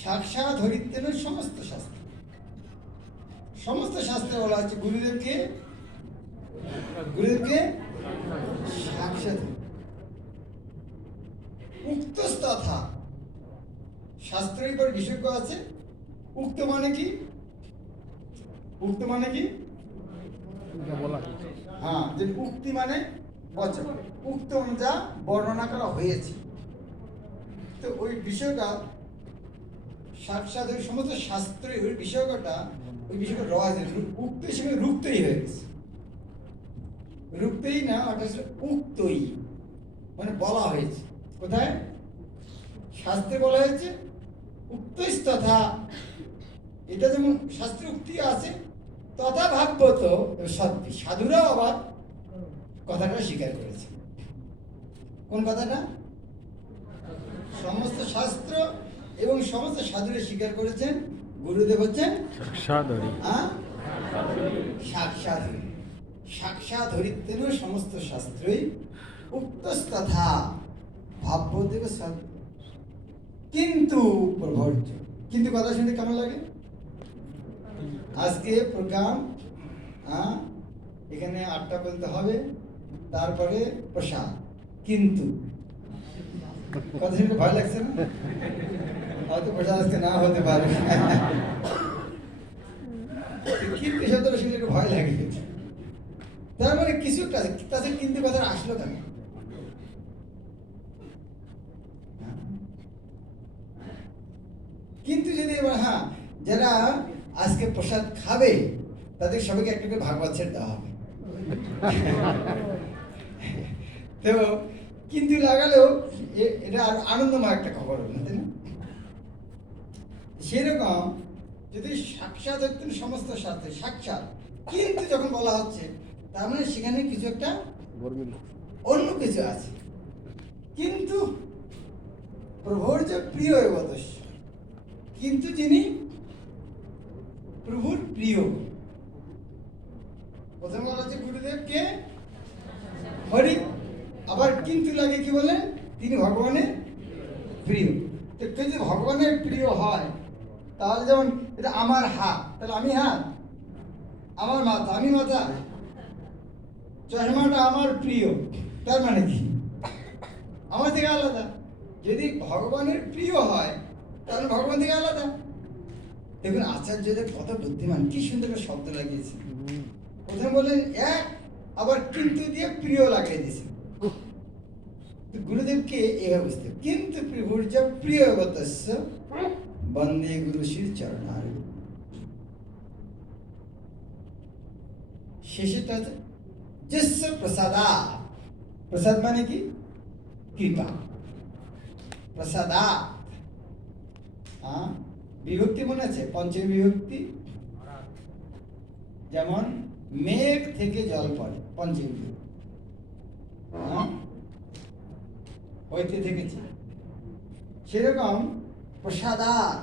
সাক্ষাৎ ধরিত্বেন সমস্ত শাস্ত্র। সমস্ত শাস্ত্রে বলা হচ্ছে গুরুদেবকে সাক্ষাৎ। উক্ত তথা শাস্ত্রের পর বিশেষ্য আছে। উক্ত মানে কি? উক্ত মানে কি? হ্যাঁ, যে উক্তি মানে বচন, উক্ত যা বর্ণনা করা হয়েছে। তো ওই বিষয়টা সাক্ষাৎ ওই সমস্ত শাস্ত্রের ওই বিষয়টা রয়েছে। উক্তের সঙ্গে রুক্তই হয়ে গেছে। রুক্তই না, ওটা উক্তই মানে বলা হয়েছে। কোথায়? শাস্ত্রে বলা হয়েছে উক্তই তথা। এটা যেমন শাস্ত্রে উক্তি আছে, তথা ভাগবত সত্যি সাধুরাও আবার কথাটা স্বীকার করেছে। কোন কথাটা? সমস্ত শাস্ত্র এবং সমস্ত সাধুরা স্বীকার করেছেন গুরুদেব হচ্ছেন সাক্ষাৎ ধরিত্বেন সমস্ত শাস্ত্রই উক্তস্তথা ভাবদেব সত্য। কিন্তু প্রভর্য। কিন্তু কথা শুনতে কেমন লাগে? আজকে প্রোগ্রাম এখানে 8টা বলতে হবে, তারপরে প্রসাদ। কিন্তু কথা শুনতে ভয় লাগছে না? হয়তো প্রসাদ আজকে না হতে পারে, কিন্তু শব্দটা শুনলে একটু ভয় লাগে। তার মানে কিছু একটা আছে। তাছাড়া কিন্তু কথা আসলো কেন? কিন্তু যদি এবার যারা আজকে প্রসাদ খাবে তাদের সবাইকে একটা করে ভাগবত সেট দেওয়া হবে। তো কিন্তু লাগালেও এটা আর আনন্দময় একটা খবর হলো, তাই না? সেরকম যদি সাক্ষাৎ হতেন সমস্ত শাস্ত্রে সাক্ষাৎ, কিন্তু যখন বলা হচ্ছে তার মানে সেখানে কিছু একটা অন্য কিছু আছে। কিন্তু প্রভুর যে প্রিয় এবদস্য, কিন্তু যিনি প্রভুর প্রিয়। প্রথমে বলা হচ্ছে গুরুদেবকে হরি, আবার কিন্তু লাগে কি বলে? তিনি ভগবানের প্রিয়। তো যদি ভগবানের প্রিয় হয় তাহলে যেমন এটা আমার হাত, তাহলে আমি হাত, আমার মাথা আমি মাথা, চশমাটা আমার প্রিয়, তার মানে কি? আমার থেকে আলাদা। যদি ভগবানের প্রিয় হয় তাহলে ভগবান থেকে আলাদা। দেখুন আচার্যদের কত বুদ্ধিমান, কি সুন্দর একটা শব্দ লাগিয়েছে। প্রথমে বললেন এক, আবার কিন্তু দিয়ে প্রিয় লাগিয়ে দিয়েছে। গুরুদেবকে এভাবে বুঝতে, কিন্তু প্রভুর যা প্রিয় বতস্য বন্দে গুরু শির চরণার। শেষেরটা হচ্ছে যস্য প্রসাদা। প্রসাদ মানে কি? কৃপা। প্রসাদা বিভক্তি মনে আছে? পঞ্চমী বিভক্তি। যেমন মেঘ থেকে জল পড়ে, পঞ্চমী বিভক্তি। হইতে থেকেছে। সেরকম প্রসাদাত,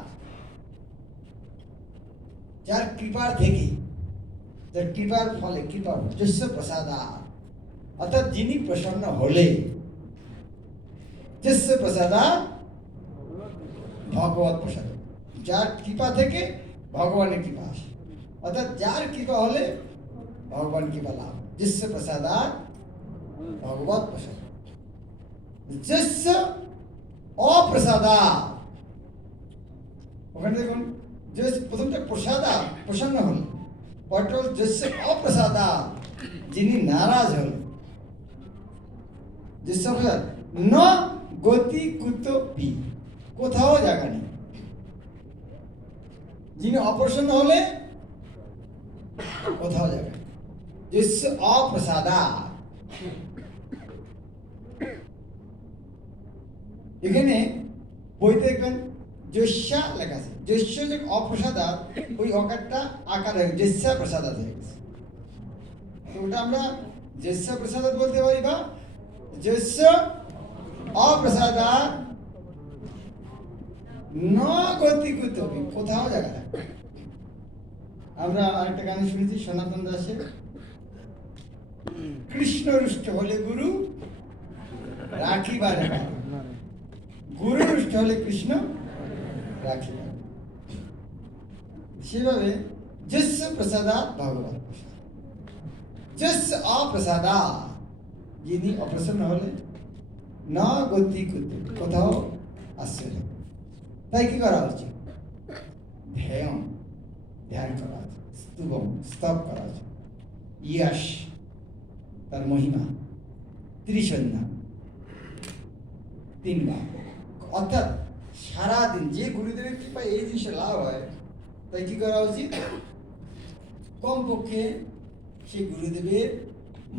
যার কৃপার থেকে, যার কৃপার ফলে, কৃপা যস্য প্রসাদাত, অর্থাৎ যিনি প্রসন্ন হলে। যস্য প্রসাদাত ভগবত প্রসাদ, যার কৃপা থেকে ভগবানের কৃপা আসে, অর্থাৎ যার কৃপা হলে ভগবান কৃপা লাভ। যস্য প্রসাদাত ভগবত প্রসাদ। যস্য অপ্রসাদাত, ওখানে দেখুন প্রথমটা প্রসাদা প্রসন্ন হল, পরটা হল যস্য অপ্রসাদাত যিনি নারাজ হল। যস্য অপ্রসাদ ন গতি কুতপি, কোথাও জায়গা নেই। যিনি অপ্রসন্ন হলে কোথাও জায়গা নেই। যস্য অপ্রসাদাত। এখানে বইতে দেখবেন যস্যা লেখা আছে। যস্য যে অপ্রসাদাত, ওই অকারটা আকার হয়ে যস্যা প্রসাদাত হয়ে গেছে। তো ওটা আমরা যস্যা প্রসাদাত বলতে পারি, বা যস্য অপ্রসাদাত ন গতি কুতপি, কোথাও জায়গা নেই। আমরা আরেকটা গান শুনেছি সনাতন দাসের, কৃষ্ণ রুষ্ট হলে গুরু রাখিবার, গুরু সন্তুষ্ট হলে কৃষ্ণ রাখিলেন। সেভাবে যস্য প্রসাদাৎ ভগবৎ প্রসাদ, যস্য অপ্রসাদাৎ, যিনি অপ্রসন্ন হলে না গতি করতে কোথাও আসছে না। তাই কি করা উচিত? ধ্যান, ধ্যান করা উচিত, স্তুবম, স্তব করা উচিত। ইয়াশ, তার মহিমা, ত্রিসন্ধ্যা, 3 বার। অর্থাৎ সারাদিন যে গুরুদেবের কৃপায় এই জিনিসে লাভ হয়, তাই কি করা উচিত? কমপক্ষে সেই গুরুদেবের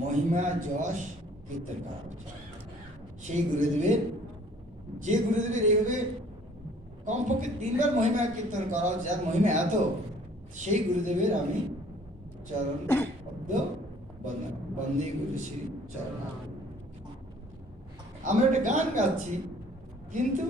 মহিমা যশ কীর্তন করা উচিত। সেই গুরুদেবের, যে গুরুদেবের এইভাবে কমপক্ষে 3 বার মহিমা কীর্তন করা উচিত, যার মহিমা এত, সেই গুরুদেবের আমি চরণ পদ্ম বন্দনা, বন্দে গুরু শ্রী চরণ। আমরা একটা গান গাচ্ছি, কিন্তু